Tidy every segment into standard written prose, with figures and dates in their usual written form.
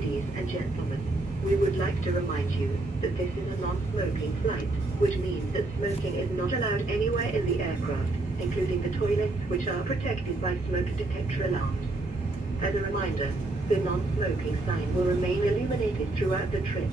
Ladies and gentlemen, we would like to remind you that this is a non-smoking flight, which means that smoking is not allowed anywhere in the aircraft, including the toilets, which are protected by smoke detector alarms. As a reminder, the non-smoking sign will remain illuminated throughout the trip.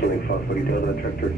Killing Fox, what are you doing on the tractor?